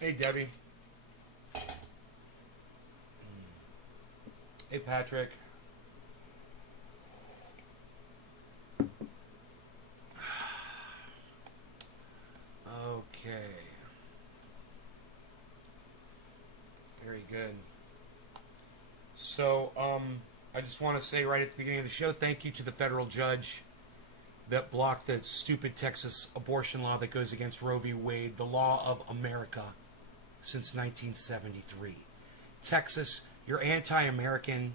Hey, Debbie. Hey, Patrick. Okay. Very good. So, I just want to say right at the beginning of the show, thank you to the federal judge that blocked the stupid Texas abortion law that goes against Roe v. Wade, the law of America since 1973. Texas, you're anti-American.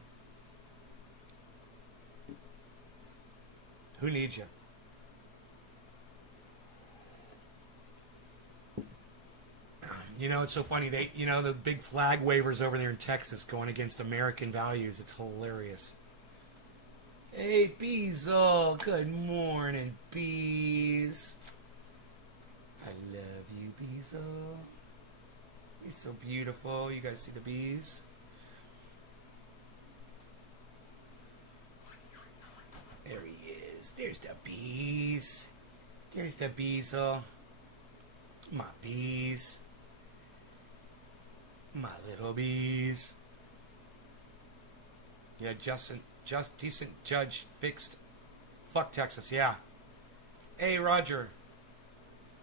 Who needs you? You know, it's so funny. The big flag wavers over there in Texas going against American values. It's hilarious. Hey, Beezle. Good morning, Bees. I love you, Beezle. He's so beautiful. You guys see the bees? There he is. There's the bees. There's the Beezle. My bees. My little bees. Yeah, just decent judge fixed. Fuck Texas, yeah. Hey, Roger.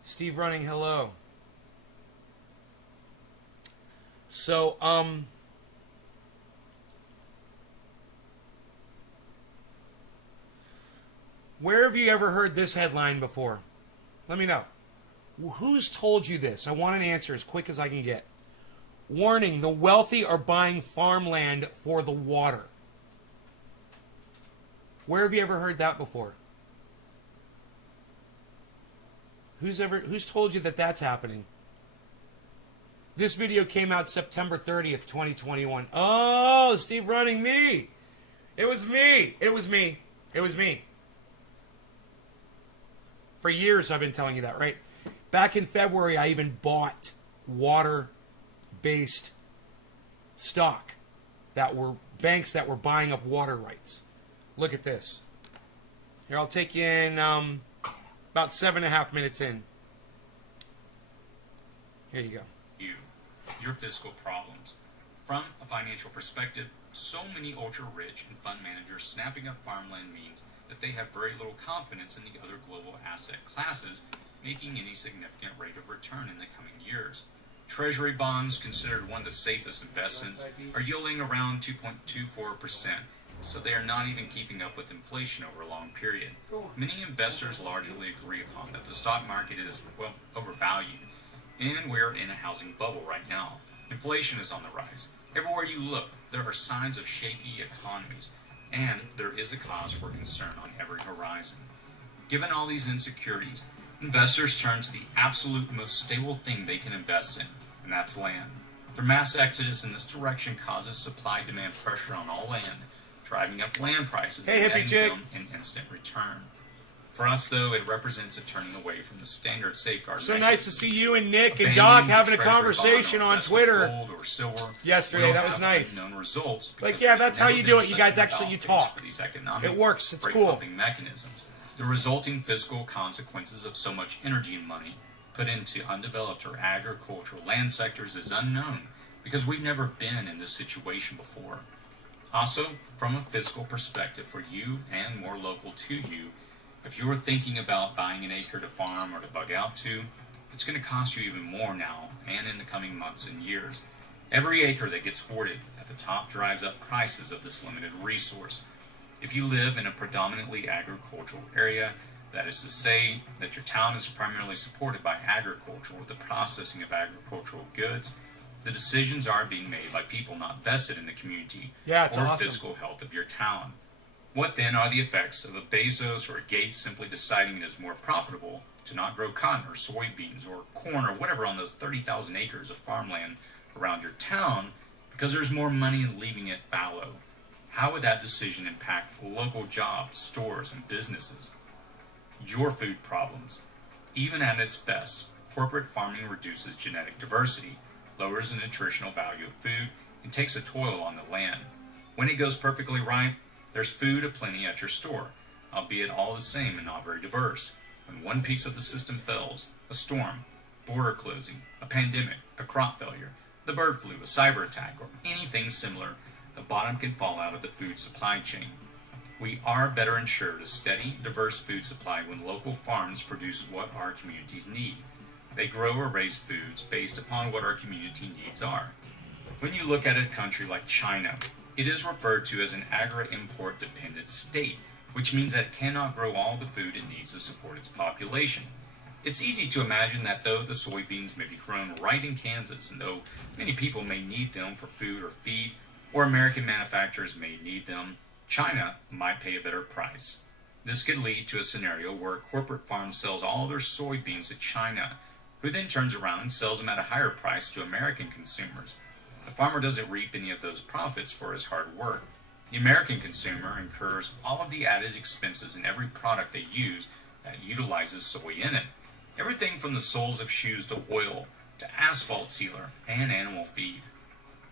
Steve Running, hello. So, where have you ever heard this headline before? Let me know. Who's told you this? I want an answer as quick as I can get. Warning, the wealthy are buying farmland for the water. Where have you ever heard that before? Who's told you that that's happening? This video came out September 30th, 2021. Oh, Steve Running, me. It was me. It was me. It was me. For years I've been telling you that, right? Back in February, I even bought water-based stock that were banks that were buying up water rights. Look at this. Here, I'll take you in about 7.5 minutes in. Here you go. Your fiscal problems. From a financial perspective, so many ultra-rich and fund managers snapping up farmland means that they have very little confidence in the other global asset classes making any significant rate of return in the coming years. Treasury bonds, considered one of the safest investments, are yielding around 2.24%, so they are not even keeping up with inflation over a long period. Many investors largely agree upon that the stock market is, well, overvalued, and we're in a housing bubble right now. Inflation is on the rise. Everywhere you look, there are signs of shaky economies, and there is a cause for concern on every horizon. Given all these insecurities, investors turn to the absolute most stable thing they can invest in, and that's land. Their mass exodus in this direction causes supply-demand pressure on all land, driving up land prices and netting them an instant return. For us, though, it represents a turning away from the standard safeguard. So nice to see you and Nick and Doc having a conversation on Twitter gold or silver yesterday. That was nice. Known results like, yeah, that's how you do it. You guys actually talk. It works. It's cool. Mechanisms. The resulting fiscal consequences of so much energy and money put into undeveloped or agricultural land sectors is unknown because we've never been in this situation before. Also, from a fiscal perspective for you and more local to you, if you were thinking about buying an acre to farm or to bug out to, it's going to cost you even more now and in the coming months and years. Every acre that gets hoarded at the top drives up prices of this limited resource. If you live in a predominantly agricultural area, that is to say that your town is primarily supported by agriculture or the processing of agricultural goods, the decisions are being made by people not vested in the community or fiscal health of your town. What then are the effects of a Bezos or a Gates simply deciding it is more profitable to not grow cotton or soybeans or corn or whatever on those 30,000 acres of farmland around your town because there's more money in leaving it fallow? How would that decision impact local jobs, stores, and businesses? Your food problems. Even at its best, corporate farming reduces genetic diversity, lowers the nutritional value of food, and takes a toll on the land. When it goes perfectly right, there's food aplenty at your store, albeit all the same and not very diverse. When one piece of the system fails, a storm, border closing, a pandemic, a a crop failure, the bird flu, a cyber attack, or anything similar, the bottom can fall out of the food supply chain. We are better ensured a steady, diverse food supply when local farms produce what our communities need. They grow or raise foods based upon what our community needs are. When you look at a country like China, it is referred to as an agri-import dependent state, which means that it cannot grow all the food it needs to support its population. It's easy to imagine that though the soybeans may be grown right in Kansas, and though many people may need them for food or feed, or American manufacturers may need them, China might pay a better price. This could lead to a scenario where a corporate farm sells all their soybeans to China, who then turns around and sells them at a higher price to American consumers. The farmer doesn't reap any of those profits for his hard work. The American consumer incurs all of the added expenses in every product they use that utilizes soy in it. Everything from the soles of shoes to oil, to asphalt sealer, and animal feed.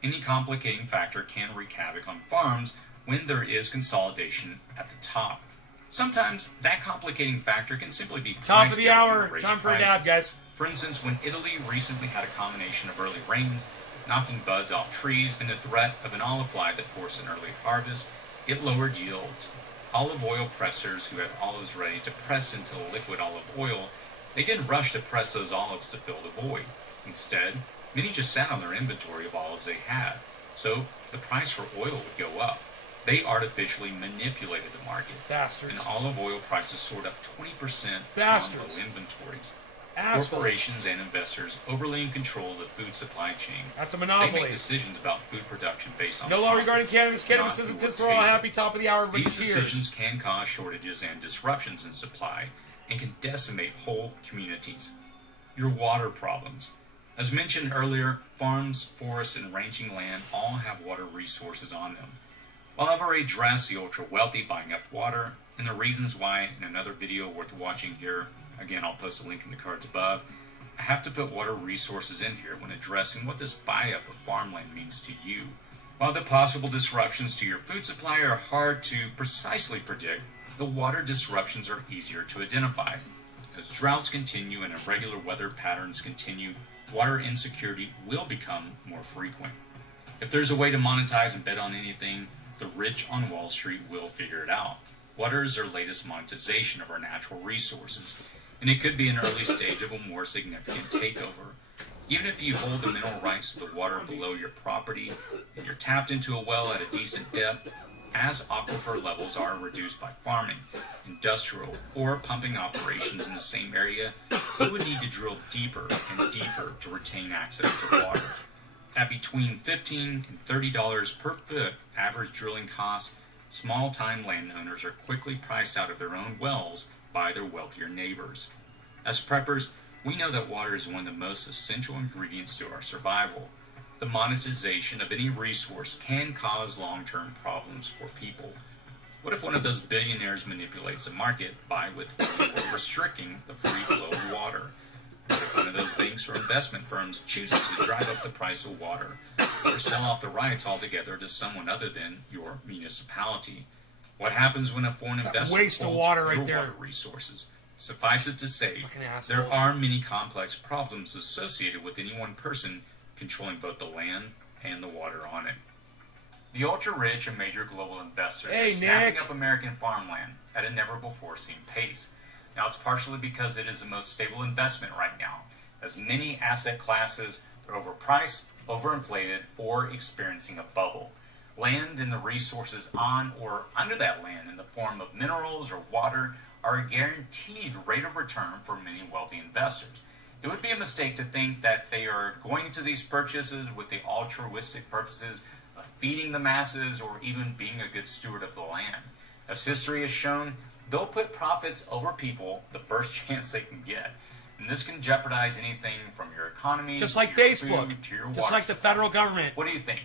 Any complicating factor can wreak havoc on farms when there is consolidation at the top. Sometimes that complicating factor can simply be Top of the hour. raised Time for a prices. dab, guys. For instance, when Italy recently had a combination of early rains, knocking buds off trees, and the threat of an olive fly that forced an early harvest, it lowered yields. Olive oil pressers who had olives ready to press into liquid olive oil, they didn't rush to press those olives to fill the void. Instead, many just sat on their inventory of olives they had, so the price for oil would go up. They artificially manipulated the market. Bastards. And olive oil prices soared up 20% Bastards. on low inventories. Assholes. Corporations and investors overly in control of the food supply chain. That's a They monopoly. make decisions about food production based on No law regarding profits, cannabis. Cannabis not isn't who just will for all. take it. Happy top of the hour. Everybody These cheers. decisions can cause shortages and disruptions in supply and can decimate whole communities. Your water problems. As mentioned earlier, farms, forests, and ranching land all have water resources on them. While I've already addressed the ultra-wealthy buying up water and the reasons why in another video worth watching here, again I'll post a link in the cards above, I have to put water resources in here when addressing what this buy-up of farmland means to you. While the possible disruptions to your food supply are hard to precisely predict, the water disruptions are easier to identify. As droughts continue and irregular weather patterns continue, water insecurity will become more frequent. If there's a way to monetize and bet on anything, the rich on Wall Street will figure it out. Water is their latest monetization of our natural resources, and it could be an early stage of a more significant takeover. Even if you hold the mineral rights to the water below your property and you're tapped into a well at a decent depth, as aquifer levels are reduced by farming, industrial, or pumping operations in the same area, you would need to drill deeper and deeper to retain access to water. At between $15 and $30 per foot average drilling costs, small-time landowners are quickly priced out of their own wells by their wealthier neighbors. As preppers, we know that water is one of the most essential ingredients to our survival. The monetization of any resource can cause long-term problems for people. What if one of those billionaires manipulates the market by withholding or restricting the free flow of water? What if one of those banks or investment firms chooses to drive up the price of water or sell off the rights altogether to someone other than your municipality? What happens when a foreign investor waste of holds water right your there. water resources? Suffice it to say, Fucking assholes. there are many complex problems associated with any one person controlling both the land and the water on it. The ultra-rich and major global investors Hey, are snapping Nick. up American farmland at a never-before-seen pace. Now, it's partially because it is the most stable investment right now, as many asset classes are overpriced, overinflated, or experiencing a bubble. Land and the resources on or under that land in the form of minerals or water are a guaranteed rate of return for many wealthy investors. It would be a mistake to think that they are going into these purchases with the altruistic purposes of feeding the masses or even being a good steward of the land. As history has shown, they'll put profits over people the first chance they can get. And this can jeopardize anything from your economy, Just to like your Facebook. food, to your Just water like the supply. federal government. What do you think?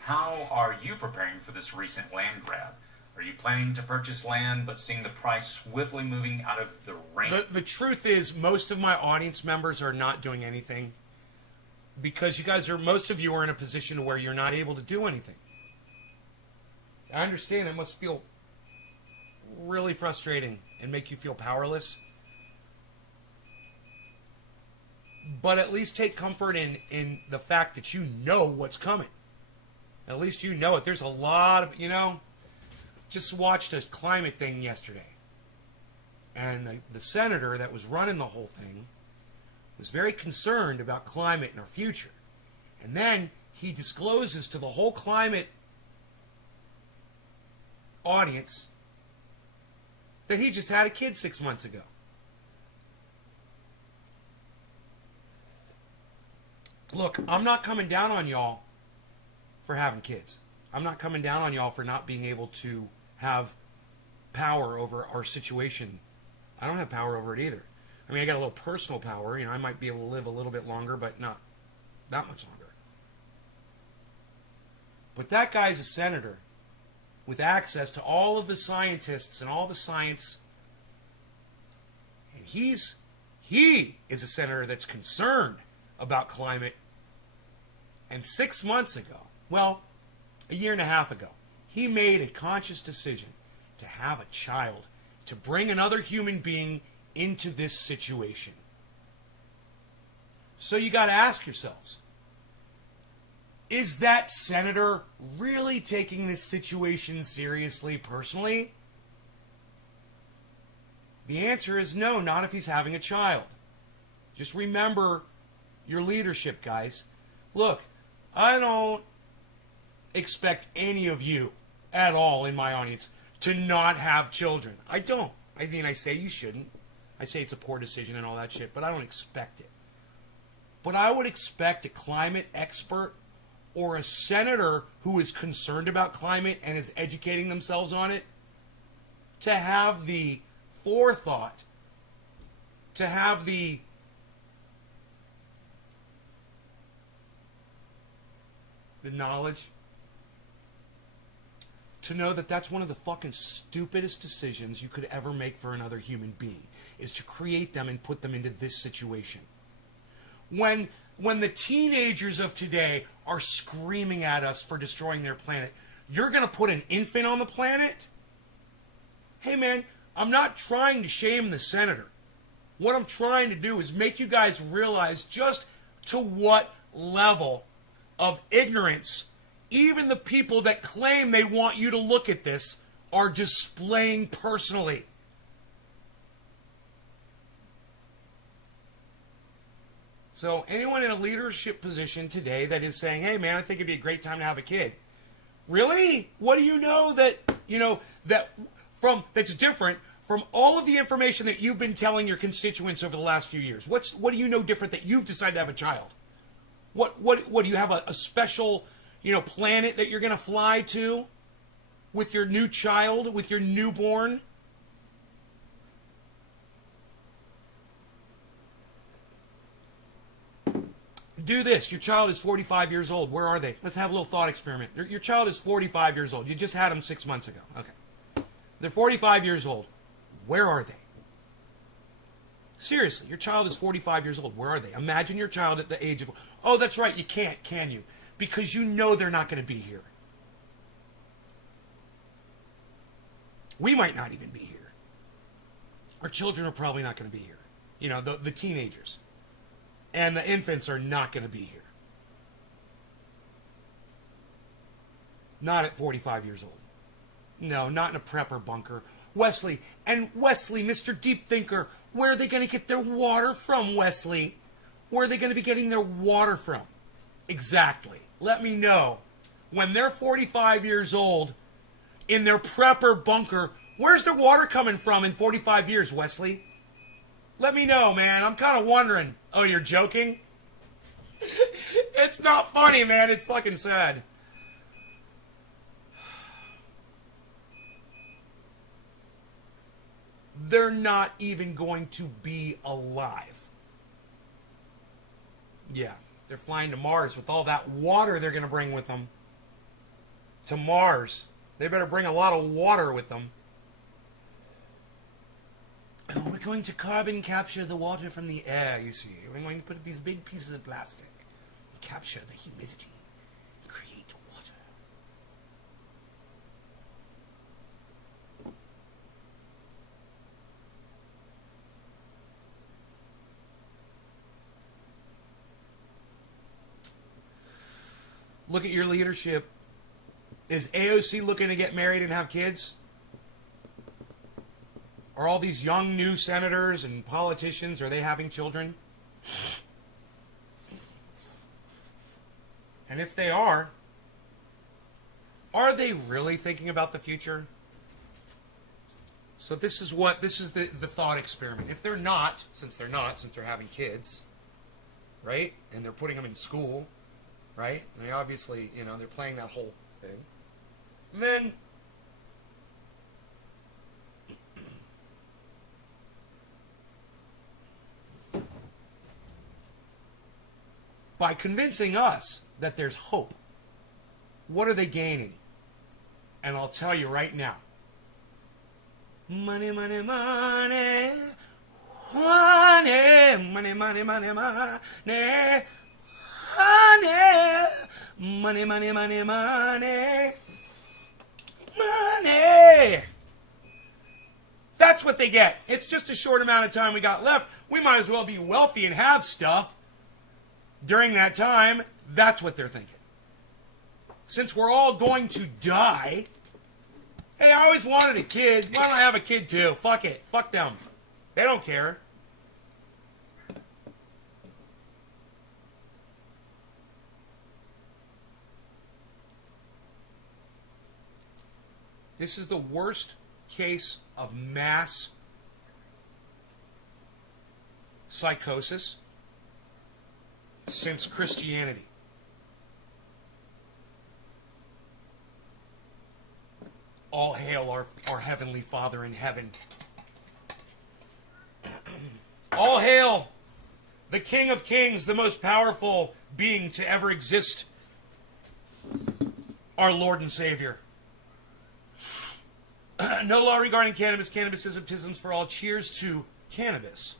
How are you preparing for this recent land grab? Are you planning to purchase land but seeing the price swiftly moving out of the range? The truth is, most of my audience members are not doing anything because most of you are in a position where you're not able to do anything. I understand it must feel really frustrating and make you feel powerless. But at least take comfort in the fact that you know what's coming. At least you know it. There's a lot of, just watched a climate thing yesterday. And the senator that was running the whole thing was very concerned about climate in our future. And then he discloses to the whole climate audience that he just had a kid 6 months ago. Look, I'm not coming down on y'all for having kids. I'm not coming down on y'all for not being able to have power over our situation. I don't have power over it either. I mean, I got a little personal power. I might be able to live a little bit longer, but not that much longer. But that guy's a senator with access to all of the scientists and all the science. And he is a senator that's concerned about climate. And 6 months ago, well, a year and a half ago, he made a conscious decision to have a child, to bring another human being into this situation. So you got to ask yourselves, is that senator really taking this situation seriously personally? The answer is no, not if he's having a child. Just remember your leadership, guys. Look, I don't expect any of you at all in my audience to not have children. I don't. I mean, I say you shouldn't. I say it's a poor decision and all that shit, but I don't expect it. But I would expect a climate expert or a senator who is concerned about climate and is educating themselves on it to have the forethought, to have the knowledge to know that that's one of the fucking stupidest decisions you could ever make for another human being, is to create them and put them into this situation. When the teenagers of today are screaming at us for destroying their planet, you're going to put an infant on the planet? Hey man, I'm not trying to shame the senator. What I'm trying to do is make you guys realize just to what level of ignorance even the people that claim they want you to look at this are displaying personally. So anyone in a leadership position today that is saying, hey man, I think it'd be a great time to have a kid. Really? What do you know that's different from all of the information that you've been telling your constituents over the last few years? What do you know different that you've decided to have a child? What do you have a special, planet that you're going to fly to with your new child, with your newborn? Do this. Your child is 45 years old. Where are they? Let's have a little thought experiment. Your child is 45 years old. You just had them 6 months ago. Okay. They're 45 years old. Where are they? Seriously, your child is 45 years old. Where are they? Imagine your child at the age of... Oh, that's right. You can't, can you? Because you know they're not going to be here. We might not even be here. Our children are probably not going to be here. The teenagers. And the infants are not going to be here. Not at 45 years old. No, not in a prepper bunker. Wesley, Mr. Deep Thinker, where are they going to get their water from, Wesley? Where are they going to be getting their water from? Exactly. Let me know. When they're 45 years old, in their prepper bunker, where's their water coming from in 45 years, Wesley? Let me know, man. I'm kind of wondering. Oh, you're joking? It's not funny, man. It's fucking sad. They're not even going to be alive. Yeah, they're flying to Mars with all that water they're going to bring with them. To Mars. They better bring a lot of water with them. Oh, we're going to carbon capture the water from the air, you see. We're going to put these big pieces of plastic and capture the humidity and create water. Look at your leadership. Is AOC looking to get married and have kids? Are all these young new senators and politicians, are they having children? And if they are they really thinking about the future? So this is the thought experiment. If they're not, since they're having kids, right? And they're putting them in school, right? And they obviously, they're playing that whole thing. And then by convincing us that there's hope, what are they gaining? And I'll tell you right now. Money, money, money. Money, money, money, money, money. Money, money, money, money, money. Money. That's what they get. It's just a short amount of time we got left. We might as well be wealthy and have stuff. During that time, that's what they're thinking. Since we're all going to die, hey, I always wanted a kid. Why don't I have a kid too? Fuck it. Fuck them. They don't care. This is the worst case of mass psychosis since Christianity. All hail our Heavenly Father in heaven. All hail the King of Kings, the most powerful being to ever exist, our Lord and Savior. No law regarding cannabis. Cannabis is baptisms for all. Cheers to cannabis.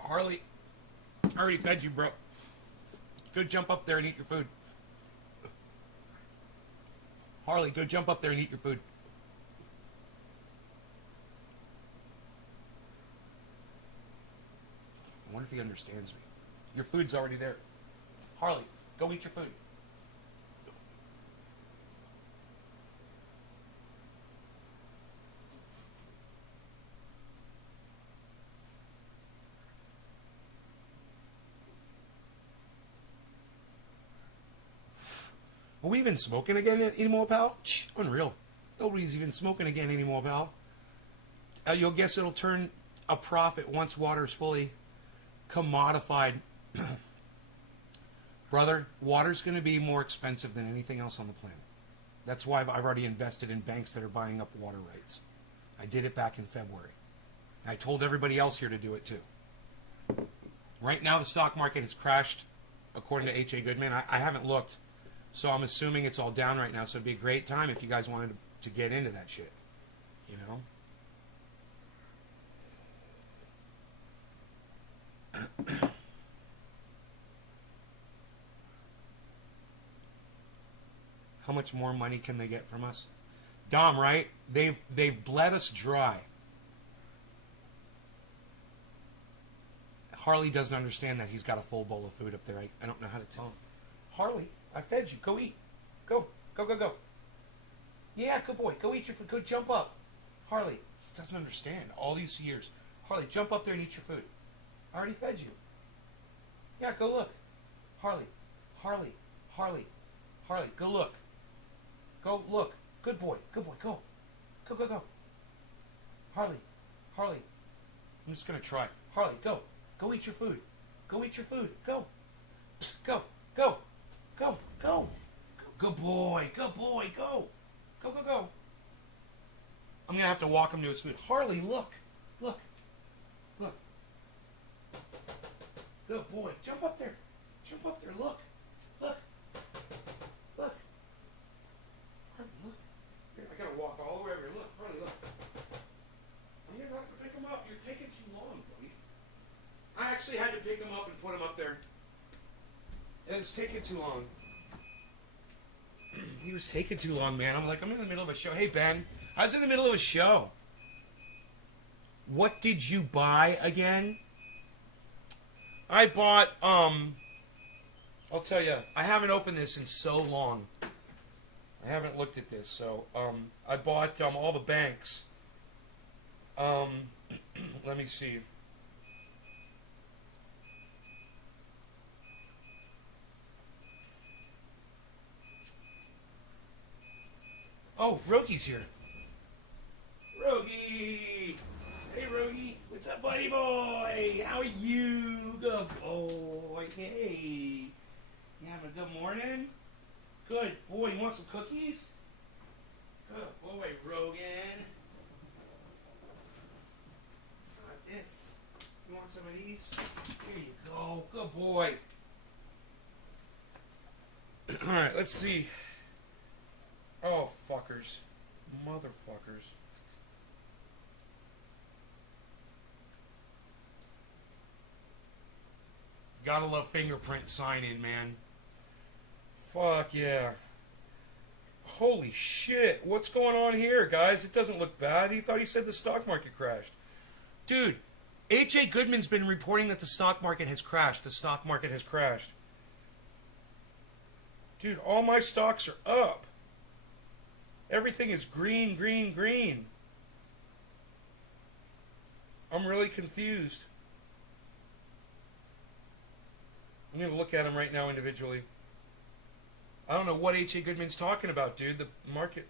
Harley, I already fed you, bro. Go jump up there and eat your food. Harley, go jump up there and eat your food. I wonder if he understands me. Your food's already there. Harley, go eat your food. Are we even smoking again anymore, pal? Unreal. Nobody's even smoking again anymore, pal. You'll guess it'll turn a profit once water's fully commodified. Brother, water's going to be more expensive than anything else on the planet. That's why I've already invested in banks that are buying up water rights. I did it back in February. I told everybody else here to do it too. Right now the stock market has crashed, according to H.A. Goodman. I haven't looked. So I'm assuming it's all down right now. So it'd be a great time if you guys wanted to get into that shit. You know? How much more money can they get from us? Dom, right? They've bled us dry. Harley doesn't understand that he's got a full bowl of food up there. I don't know how to tell him. Harley, I fed you. Go eat. Go. Go, go, go. Yeah, good boy. Go eat your food. Go jump up. Harley, he doesn't understand all these years. Harley, jump up there and eat your food. I already fed you. Yeah, go look. Harley, Harley, Harley, Harley, go look. Go look. Good boy. Good boy. Go. Go, go, go. Harley, Harley. I'm just going to try. Harley, go. Go eat your food. Go eat your food. Go. Psst, go. Go. Go. Go. Good boy. Good boy. Go. Go, go, go. I'm going to have to walk him to his food. Harley, look. Look. Look. Good boy. Jump up there. Jump up there. Look. Look. Look. Harley, look. Here, I got to walk all the way over here. Look. Harley, look. I'm going to have to pick him up. You're taking too long, buddy. I actually had to pick him up and put him up there. was taking too long. He was taking too long, man. I'm like, I'm in the middle of a show. Hey, Ben, I was in the middle of a show. What did you buy again? I bought, I'll tell you, I haven't opened this in so long. I haven't looked at this, so, I bought, all the banks. Let me see. Oh, Rogi's here. Rogi! Hey, Rogi. What's up, buddy boy? How are you? Good boy. Hey. You having a good morning? Good boy. You want some cookies? Good boy, Rogan. How about this? You want some of these? Here you go. Good boy. Alright, let's see. Oh, fuckers. Motherfuckers. Gotta love fingerprint sign-in, man. Fuck yeah. Holy shit. What's going on here, guys? It doesn't look bad. He thought he said the stock market crashed. Dude, H.A. Goodman's been reporting that the stock market has crashed. The stock market has crashed. Dude, all my stocks are up. Everything is green, green, green. I'm really confused. I'm going to look at them right now individually. I don't know what H.A. Goodman's talking about, dude. The market...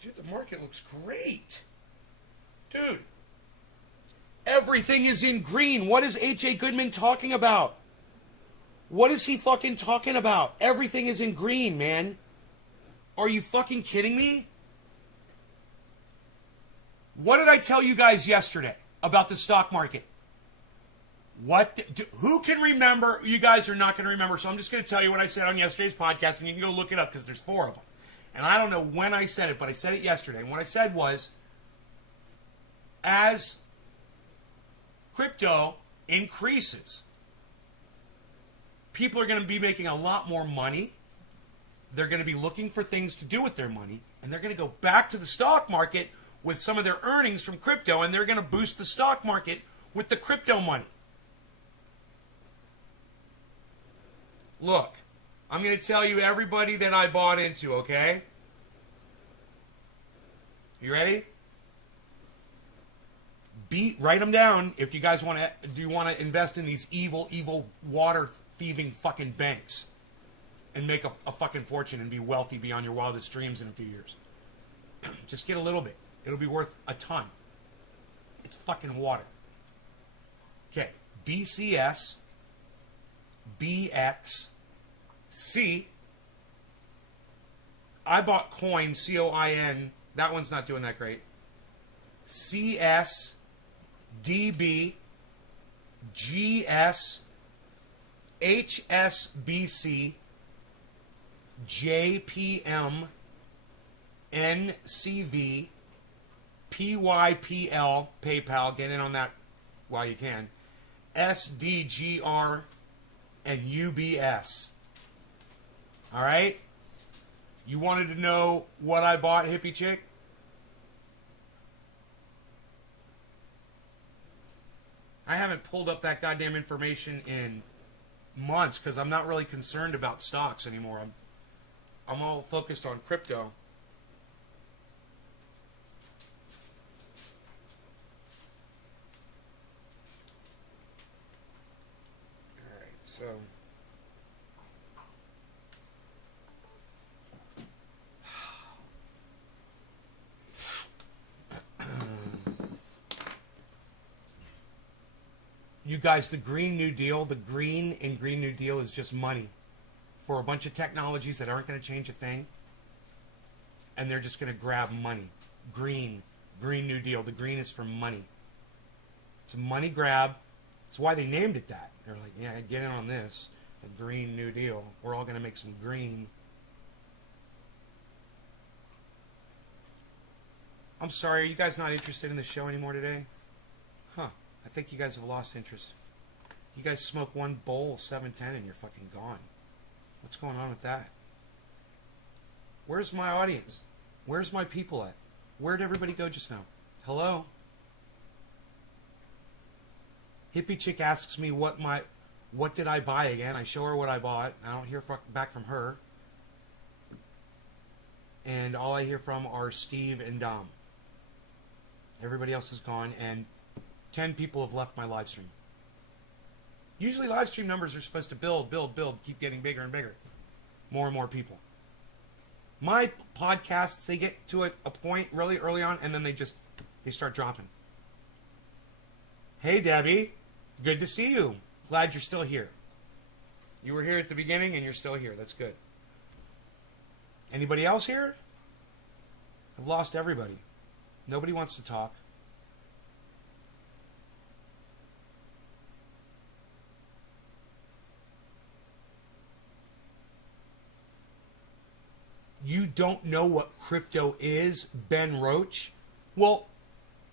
Dude, the market looks great. Dude. Everything is in green. What is H.A. Goodman talking about? What is he fucking talking about? Everything is in green, man. Are you fucking kidding me? What did I tell you guys yesterday about the stock market? Who can remember? You guys are not going to remember, so I'm just going to tell you what I said on yesterday's podcast, and you can go look it up because there's 4 of them. And I don't know when I said it, but I said it yesterday. And what I said was, as crypto increases, people are going to be making a lot more money. They're going to be looking for things to do with their money, and they're going to go back to the stock market with some of their earnings from crypto, and they're going to boost the stock market with the crypto money. Look, I'm going to tell you everybody that I bought into, okay? You ready? Write them down if you guys want to. Do you want to invest in these evil water thieving fucking banks and make a fucking fortune and be wealthy beyond your wildest dreams in a few years? Just get a little bit. It'll be worth a ton. It's fucking water. Okay, BCS, BXC. I bought coin, COIN. That one's not doing that great. CS, DB, GS, HSBC, JPM, NCV, PYPL, PayPal, get in on that while you can, SDGR, and UBS. All right? You wanted to know what I bought, hippie chick? I haven't pulled up that goddamn information in months because I'm not really concerned about stocks anymore. I'm all focused on crypto. Alright, so you guys, the Green New Deal, the green in Green New Deal is just money for a bunch of technologies that aren't going to change a thing. And they're just going to grab money. Green New Deal. The green is for money. It's a money grab. That's why they named it that. They're like, yeah, get in on this. The Green New Deal. We're all going to make some green. I'm sorry, are you guys not interested in the show anymore today? Huh. I think you guys have lost interest. You guys smoke one bowl of 710 and you're fucking gone. What's going on with that? Where's my audience? Where's my people at? Where'd everybody go just now? Hello? Hippie chick asks me what did I buy again. I show her what I bought. I don't hear back from her. And all I hear from are Steve and Dom. Everybody else is gone, and 10 people have left my live stream. Usually live stream numbers are supposed to build, keep getting bigger and bigger. More and more people. My podcasts, they get to a point really early on, and then they start dropping. Hey, Debbie. Good to see you. Glad you're still here. You were here at the beginning, and you're still here. That's good. Anybody else here? I've lost everybody. Nobody wants to talk. You don't know what crypto is, Ben Roach? Well,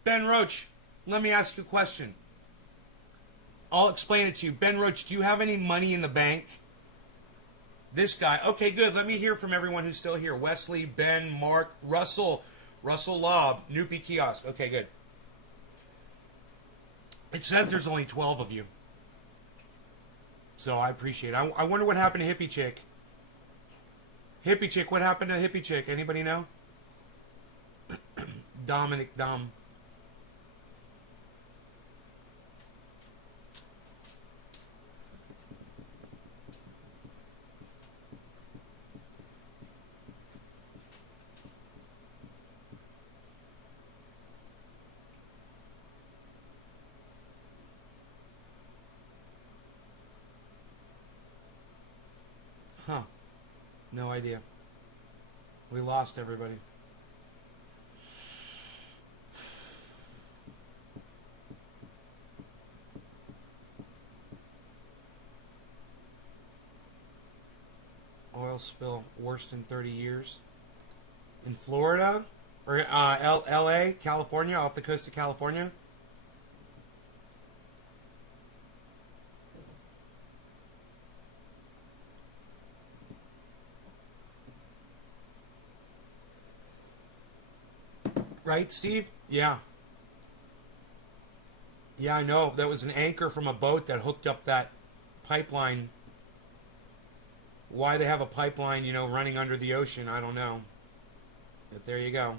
Ben Roach, let me ask you a question. I'll explain it to you. Ben Roach, do you have any money in the bank? This guy. Okay, good. Let me hear from everyone who's still here. Wesley, Ben, Mark, Russell Lobb, Noopy Kiosk. Okay, good. It says there's only 12 of you. So I appreciate it. I wonder what happened to Hippie Chick. Hippie Chick, what happened to Hippie Chick? Anybody know? Dominic Dom. Huh. No idea. We lost everybody. Oil spill worst in 30 years. In Florida? Or LA? California? Off the coast of California? Right, Steve? Yeah. Yeah, I know. That was an anchor from a boat that hooked up that pipeline. Why they have a pipeline, running under the ocean, I don't know. But there you go.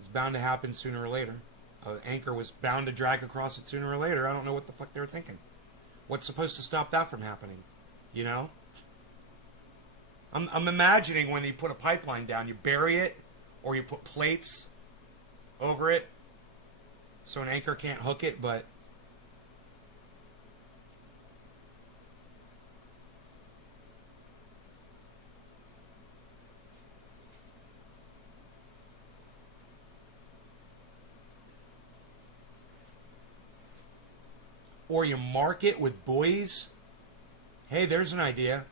It's bound to happen sooner or later. An anchor was bound to drag across it sooner or later. I don't know what the fuck they were thinking. What's supposed to stop that from happening? I'm imagining when you put a pipeline down, you bury it, or you put plates over it, so an anchor can't hook it, but or you mark it with buoys. Hey, there's an idea.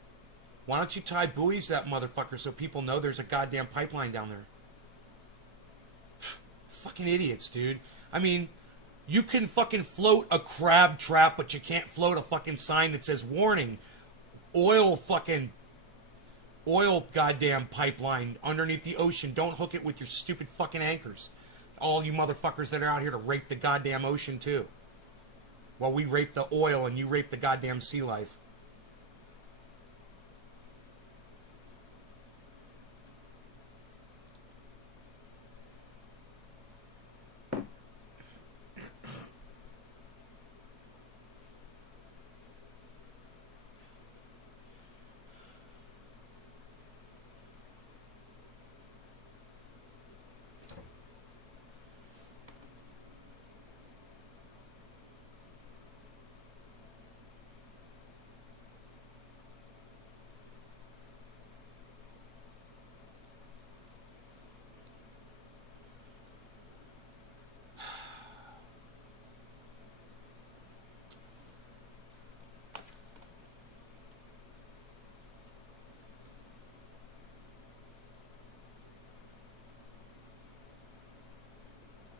Why don't you tie buoys to that motherfucker so people know there's a goddamn pipeline down there? Fucking idiots, dude. I mean, you can fucking float a crab trap, but you can't float a fucking sign that says warning. Oil goddamn pipeline underneath the ocean. Don't hook it with your stupid fucking anchors. All you motherfuckers that are out here to rape the goddamn ocean too. While we rape the oil and you rape the goddamn sea life.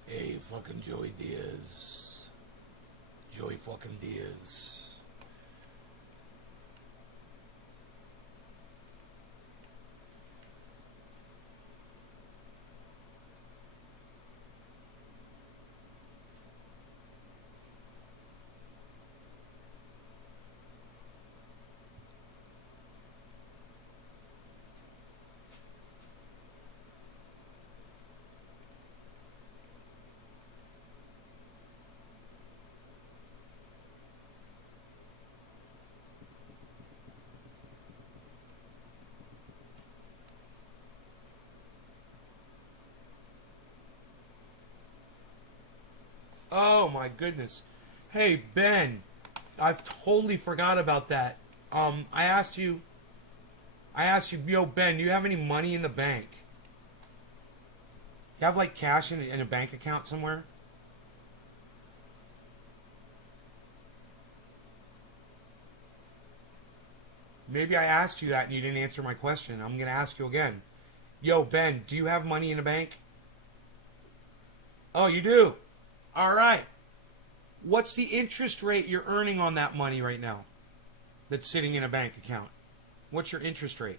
Hey, fucking Joey Diaz. Joey fucking Diaz. Oh my goodness. Hey Ben, I've totally forgot about that. I asked you, yo Ben, do you have any money in the bank? You have like cash in a bank account somewhere? Maybe I asked you that and you didn't answer my question. I'm gonna ask you again. Yo Ben, do you have money in a bank? Oh, you do? All right. What's the interest rate you're earning on that money right now that's sitting in a bank account? What's your interest rate?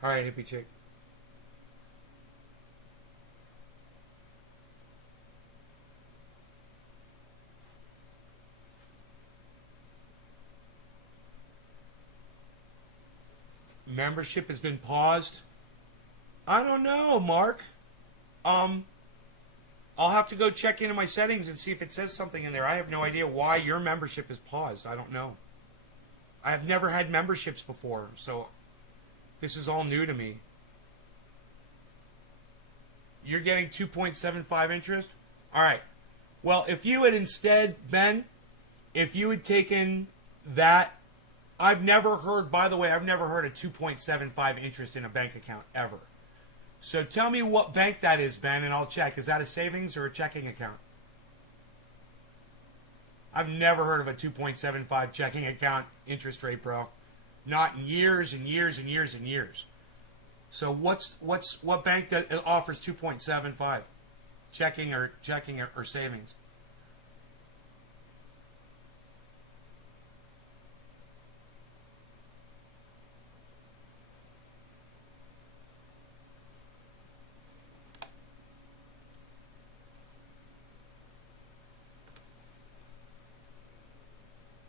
All right, hippie chick. Membership has been paused. I don't know, Mark. Um, I'll have to go check into my settings and see if it says something in there. I have no idea why your membership is paused. I don't know. I have never had memberships before, so this is all new to me. You're getting 2.75 interest? All right. Well, if you had instead, Ben, if you had taken that, I've never heard, by the way, I've never heard of 2.75 interest in a bank account ever. So tell me what bank that is, Ben, and I'll check. Is that a savings or a checking account? I've never heard of a 2.75 checking account interest rate, bro. Not in years and years and years and years. So what bank that offers 2.75 checking or savings?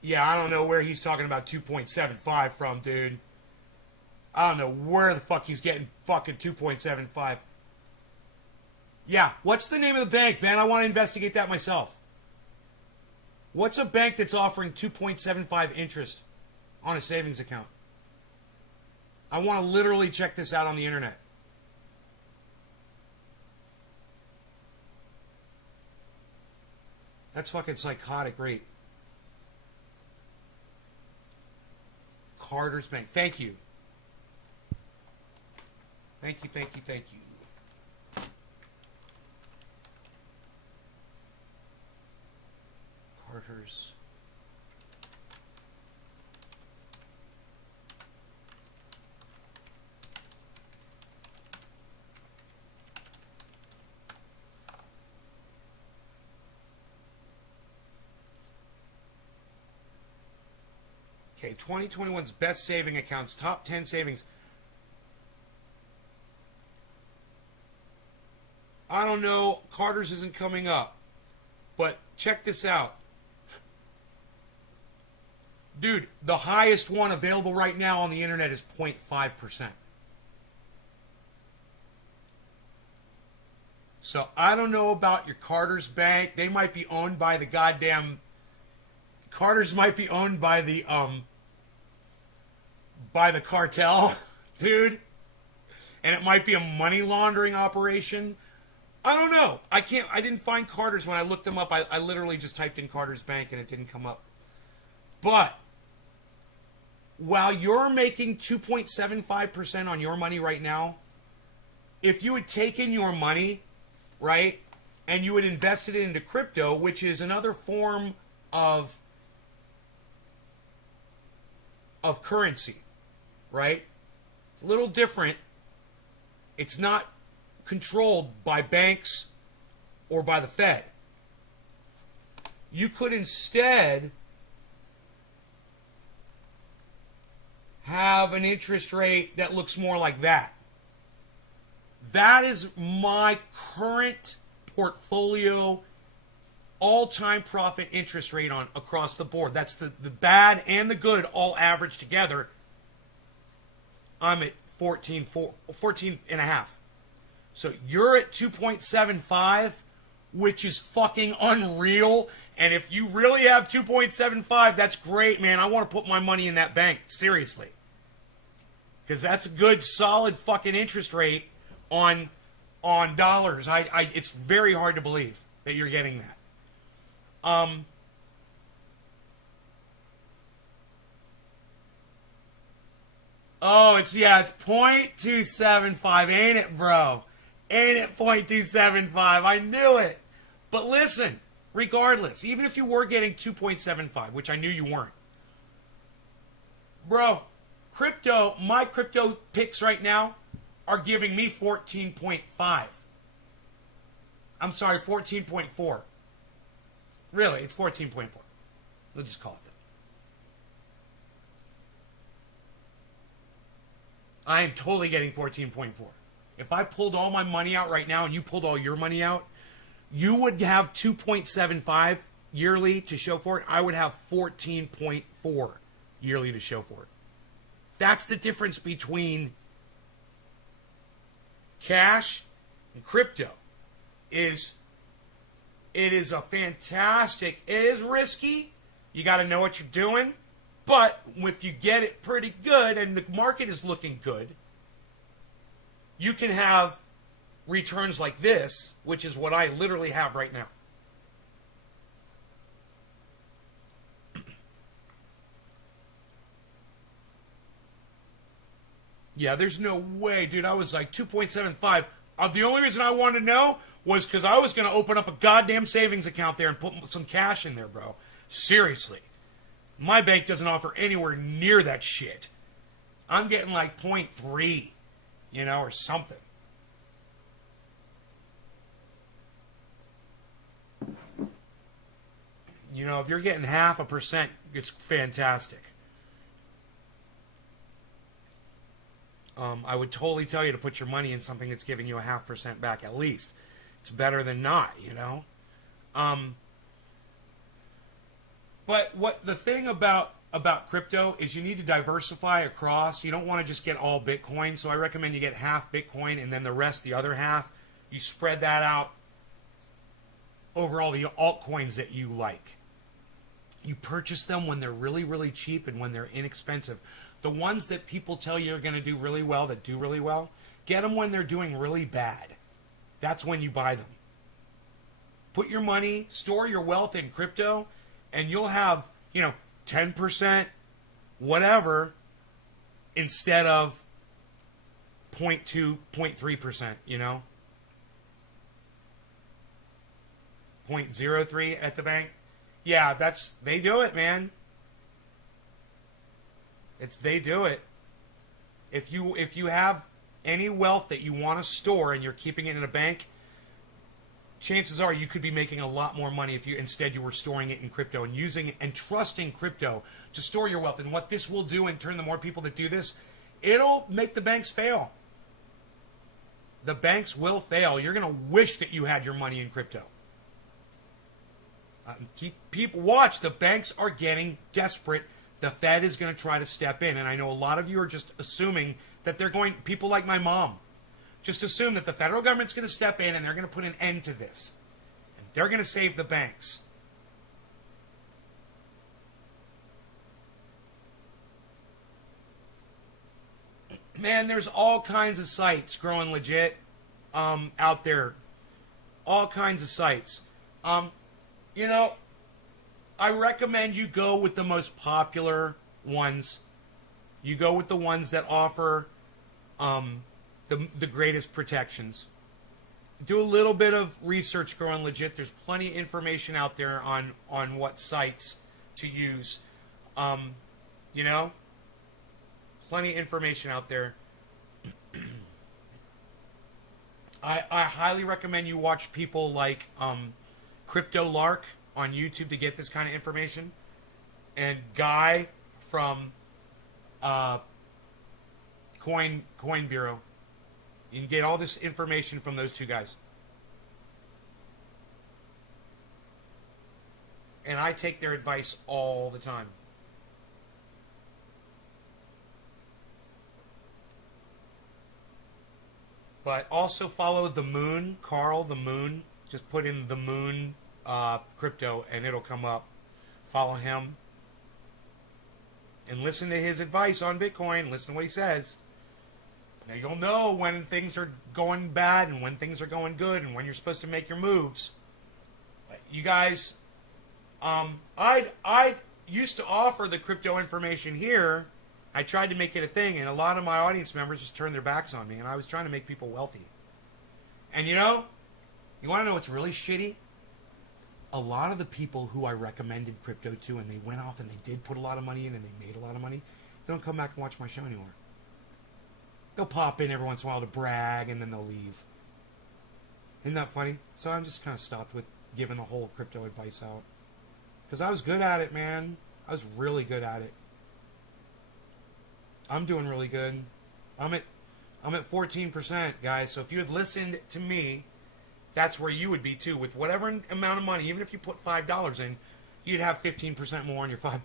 Yeah, I don't know where he's talking about 2.75 from, dude. I don't know where the fuck he's getting fucking 2.75. Yeah, what's the name of the bank, man? I want to investigate that myself. What's a bank that's offering 2.75 interest on a savings account? I want to literally check this out on the internet. That's fucking psychotic rate. Carter's Bank. Thank you. Thank you, thank you, thank you. Carter's. Okay, 2021's best saving accounts, top 10 savings. I don't know, Carter's isn't coming up, but check this out. Dude, the highest one available right now on the internet is 0.5%. So I don't know about your Carter's Bank. They might be owned by the goddamn... Carter's might be owned by the cartel, dude. And it might be a money laundering operation. I don't know. I didn't find Carter's when I looked them up. I literally just typed in Carter's Bank and it didn't come up. But while you're making 2.75% on your money right now, if you had taken your money, right, and you had invested it into crypto, which is another form of currency, right? It's a little different. It's not controlled by banks or by the Fed. You could instead have an interest rate that looks more like that. That is my current portfolio all-time profit interest rate on across the board. That's the bad and the good all averaged together. I'm at 14 and a half. So you're at 2.75, which is fucking unreal. And if you really have 2.75, that's great, man. I want to put my money in that bank. Seriously. Because that's a good, solid fucking interest rate on dollars. It's very hard to believe that you're getting that. Oh, it's 0.275, ain't it, bro? Ain't it 0.275? I knew it. But listen, regardless, even if you were getting 2.75, which I knew you weren't, bro, my crypto picks right now are giving me 14.5. I'm sorry, 14.4. Really, it's 14.4. We'll just call it that. I am totally getting 14.4. If I pulled all my money out right now and you pulled all your money out, you would have 2.75 yearly to show for it. I would have 14.4 yearly to show for it. That's the difference between cash and crypto. It is a fantastic, it is risky. You got to know what you're doing. But if you get it pretty good and the market is looking good, you can have returns like this, which is what I literally have right now. Yeah, there's no way, dude. I was like 2.75. The only reason I wanted to know was because I was going to open up a goddamn savings account there and put some cash in there, bro. Seriously. My bank doesn't offer anywhere near that shit. I'm getting like 0.3, or something. If you're getting 0.5%, it's fantastic. I would totally tell you to put your money in something that's giving you 0.5% back at least. It's better than not, But what the thing about crypto is you need to diversify across. You don't want to just get all Bitcoin. So I recommend you get half Bitcoin and then the other half, you spread that out over all the altcoins that you like. You purchase them when they're really, really cheap and when they're inexpensive. The ones that people tell you are going to do really well, that do really well, get them when they're doing really bad. That's when you buy them. Put your money, store your wealth in crypto, and you'll have, 10%, whatever, instead of 0.2, 0.3%, 0.03 at the bank. Yeah, they do it, man. They do it. If you have any wealth that you want to store and you're keeping it in a bank, chances are you could be making a lot more money if you were storing it in crypto and using it and trusting crypto to store your wealth. And what this will do in turn, the more people that do this, it'll make the banks fail. The banks will fail. You're going to wish that you had your money in crypto. Watch. The banks are getting desperate. The Fed is going to try to step in. And I know a lot of you are just assuming that people like my mom, just assume that the federal government's going to step in and they're going to put an end to this. And they're going to save the banks. Man, there's all kinds of sites growing legit out there. All kinds of sites. I recommend you go with the most popular ones. You go with the ones that offer the greatest protections. Do a little bit of research, Growing Legit. There's plenty of information out there on what sites to use. You know, plenty of information out there. I highly recommend you watch people like Crypto Lark on YouTube to get this kind of information, and Guy from Coin Bureau. You can get all this information from those two guys. And I take their advice all the time. But also follow The Moon, Carl The Moon. Just put in The Moon crypto and it'll come up. Follow him. And listen to his advice on Bitcoin. Listen to what he says. Now you'll know when things are going bad and when things are going good and when you're supposed to make your moves. You guys, I used to offer the crypto information here. I tried to make it a thing, and a lot of my audience members just turned their backs on me, and I was trying to make people wealthy. And you know, you want to know what's really shitty? A lot of the people who I recommended crypto to, and they went off and they did put a lot of money in and they made a lot of money, they don't come back and watch my show anymore. They'll pop in every once in a while to brag, and then they'll leave. Isn't that funny? So I'm just kind of stopped with giving the whole crypto advice out. Because I was good at it, man. I was really good at it. I'm doing really good. I'm at 14%, guys. So if you had listened to me, that's where you would be too. With whatever amount of money, even if you put $5 in, you'd have 15% more on your $5.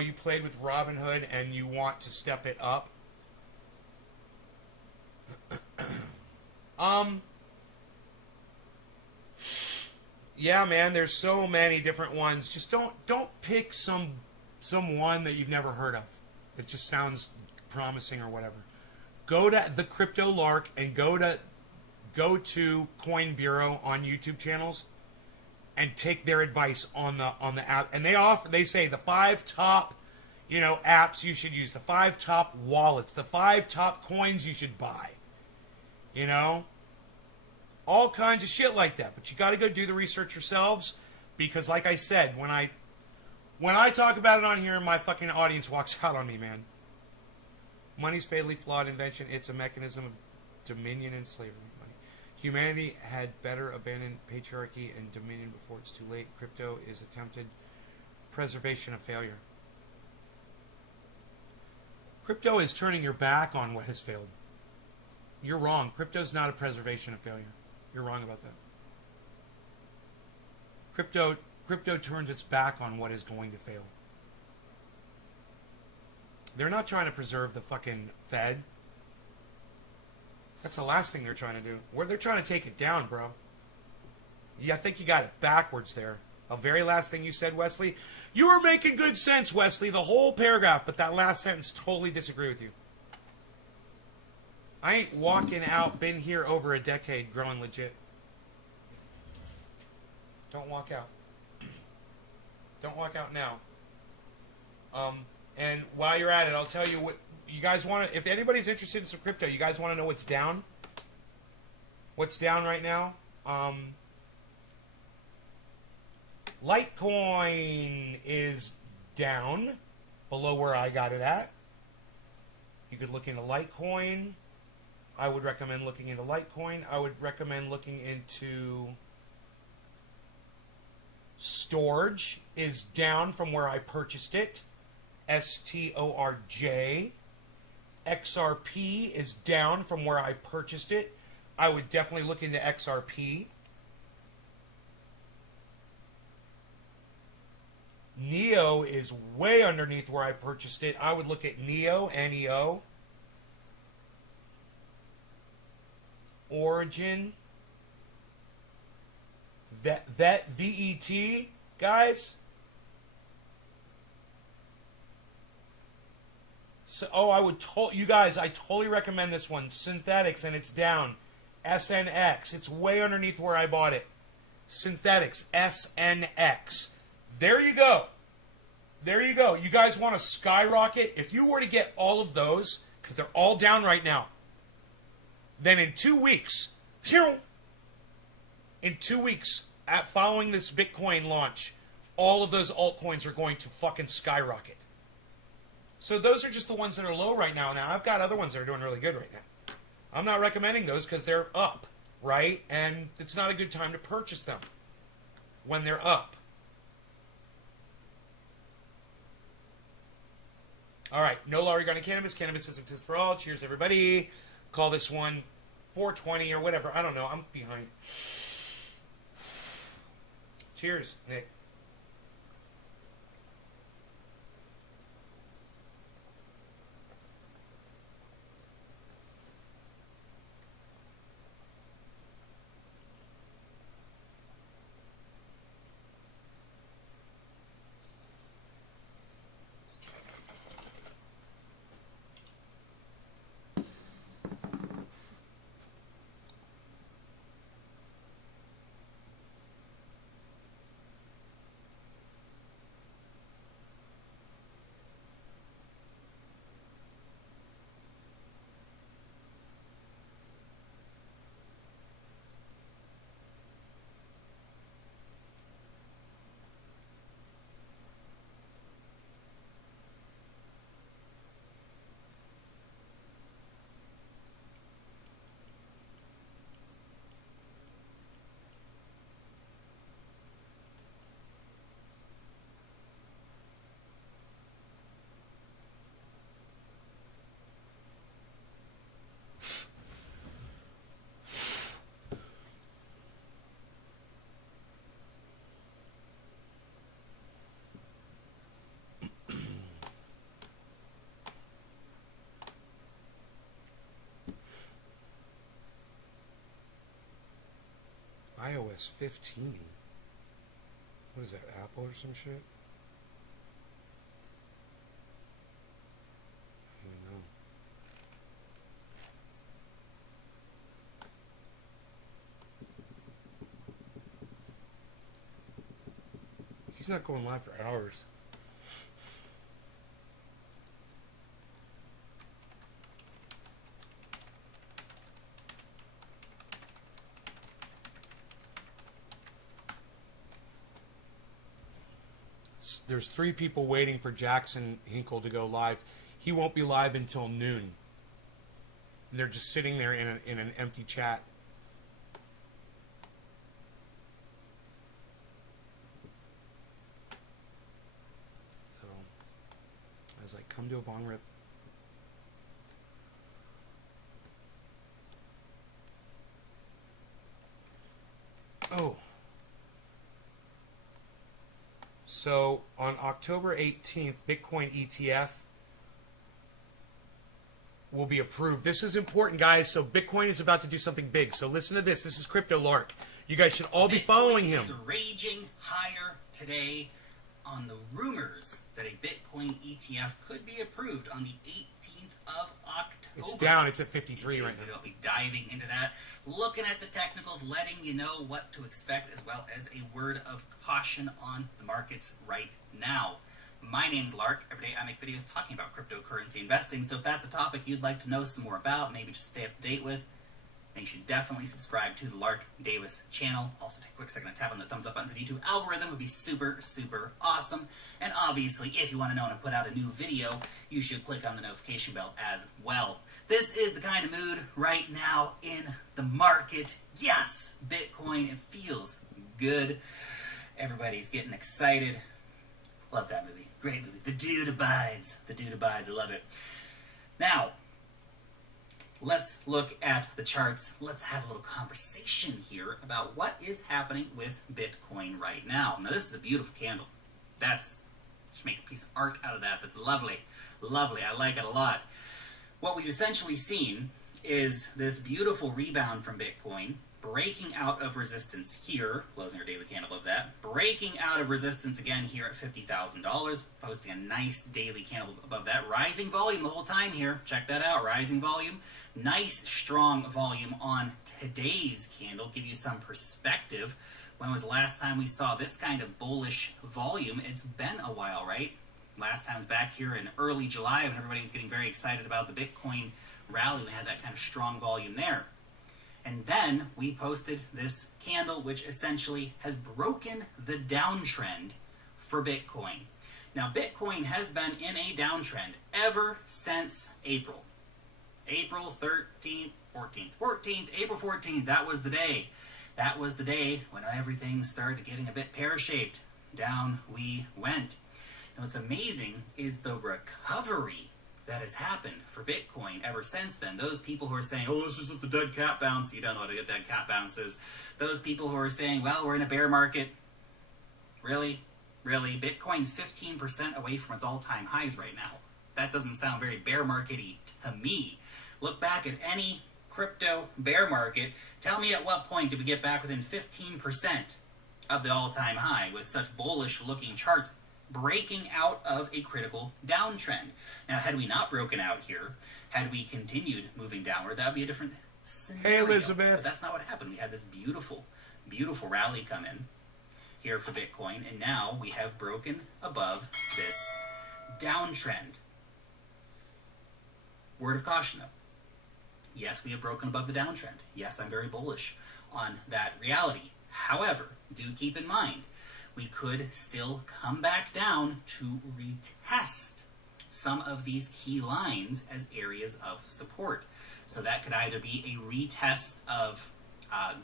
You played with Robinhood and you want to step it up? Yeah, man, there's so many different ones. Just don't pick some one that you've never heard of. That just sounds promising or whatever. Go to the Crypto Lark and go to Coin Bureau on YouTube channels and take their advice on the app. And they say the 5 top, apps you should use, the 5 top wallets, the 5 top coins you should buy. All kinds of shit like that. But you got to go do the research yourselves, because like I said, when I talk about it on here, my fucking audience walks out on me, man. Money's fatally flawed invention. It's a mechanism of dominion and slavery. Humanity had better abandon patriarchy and dominion before it's too late. Crypto is attempted preservation of failure. Crypto is turning your back on what has failed. You're wrong. Crypto's not a preservation of failure. You're wrong about that. Crypto turns its back on what is going to fail. They're not trying to preserve the fucking Fed. That's the last thing they're trying to do. They're trying to take it down, bro. Yeah, I think you got it backwards there. The very last thing you said, Wesley. You were making good sense, Wesley, the whole paragraph, but that last sentence, totally disagree with you. I ain't walking out, been here over a decade, Growing Legit. Don't walk out. Don't walk out now. And while you're at it, I'll tell you what you guys want to, if anybody's interested in some crypto, you guys want to know what's down? What's down right now? Litecoin is down below where I got it at. You could look into Litecoin. I would recommend looking into Litecoin. I would recommend looking into Storj is down from where I purchased it. STORJ. XRP is down from where I purchased it. I would definitely look into XRP. Neo is way underneath where I purchased it. I would look at Neo, NEO. Origin. VET, VET, guys. So, oh, you guys, I totally recommend this one. Synthetics, and it's down. SNX. It's way underneath where I bought it. Synthetics. SNX. There you go. There you go. You guys want to skyrocket? If you were to get all of those, because they're all down right now, then in 2 weeks, following this Bitcoin launch, all of those altcoins are going to fucking skyrocket. So those are just the ones that are low right now. Now, I've got other ones that are doing really good right now. I'm not recommending those because they're up, right? And it's not a good time to purchase them when they're up. All right, no law regarding cannabis. Cannabis is exist for all. Cheers, everybody. Call this one 420 or whatever. I don't know. I'm behind. Cheers, Nick. iOS 15. What is that, Apple or some shit? I don't know. He's not going live for hours. There's 3 people waiting for Jackson Hinkle to go live. He won't be live until noon. And they're just sitting there in an empty chat. So I was like, come to a bong rip. Oh. So on October 18th, Bitcoin ETF will be approved. This is important, guys. So Bitcoin is about to do something big. So listen to this. This is Crypto Lark. You guys should all be following him. Bitcoin is raging higher today on the rumors that a Bitcoin ETF could be approved on the 18th of October. It's down. It's at 53 right now. We'll be diving into that, looking at the technicals, letting you know what to expect, as well as a word of caution on the markets right now. My name's Lark. Every day I make videos talking about cryptocurrency investing, so if that's a topic you'd like to know some more about, maybe just stay up to date with, then you should definitely subscribe to the Lark Davis channel. Also take a quick second to tap on the thumbs up button for the YouTube algorithm. It would be super, super awesome. And obviously, if you want to know when I put out a new video, you should click on the notification bell as well. This is the kind of mood right now in the market. Yes, Bitcoin, it feels good. Everybody's getting excited. Love that movie. Great movie. The Dude Abides. The Dude Abides. I love it. Now, let's look at the charts. Let's have a little conversation here about what is happening with Bitcoin right now. Now, this is a beautiful candle. Should make a piece of art out of that. That's lovely. Lovely. I like it a lot. What we've essentially seen is this beautiful rebound from Bitcoin breaking out of resistance here, closing our daily candle above that, breaking out of resistance again here at $50,000, posting a nice daily candle above that, rising volume the whole time here, check that out, rising volume, nice strong volume on today's candle, give you some perspective. When was the last time we saw this kind of bullish volume? It's been a while, right? Last time was back here in early July when everybody was getting very excited about the Bitcoin rally. We had that kind of strong volume there. And then we posted this candle, which essentially has broken the downtrend for Bitcoin. Now, Bitcoin has been in a downtrend ever since April. April 13th, 14th, April 14th, that was the day. That was the day when everything started getting a bit pear-shaped. Down we went. And what's amazing is the recovery that has happened for Bitcoin ever since then. Those people who are saying, oh, this is just the dead cat bounce. You don't know what a dead cat bounce is. Those people who are saying, well, we're in a bear market. Really? Really? Bitcoin's 15% away from its all-time highs right now. That doesn't sound very bear market-y to me. Look back at any crypto bear market. Tell me at what point did we get back within 15% of the all-time high with such bullish-looking charts breaking out of a critical downtrend. Now, had we not broken out here, had we continued moving downward, that would be a different scenario. Hey, Elizabeth. But that's not what happened. We had this beautiful, beautiful rally come in here for Bitcoin, and now we have broken above this downtrend. Word of caution, though. Yes, we have broken above the downtrend. Yes, I'm very bullish on that reality. However, do keep in mind, we could still come back down to retest some of these key lines as areas of support. So that could either be a retest of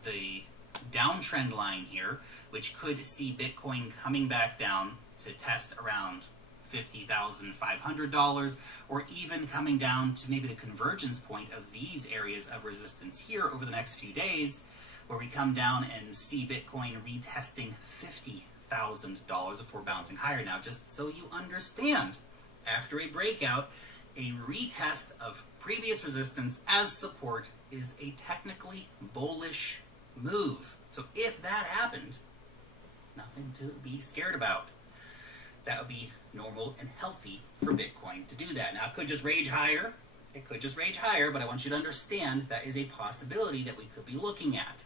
the downtrend line here, which could see Bitcoin coming back down to test around $50,500, or even coming down to maybe the convergence point of these areas of resistance here over the next few days, where we come down and see Bitcoin retesting $50,000 before bouncing higher. Now, just so you understand, after a breakout, a retest of previous resistance as support is a technically bullish move. So if that happened, nothing to be scared about. That would be normal and healthy for Bitcoin to do that. Now, it could just rage higher. It could just rage higher, but I want you to understand that is a possibility that we could be looking at.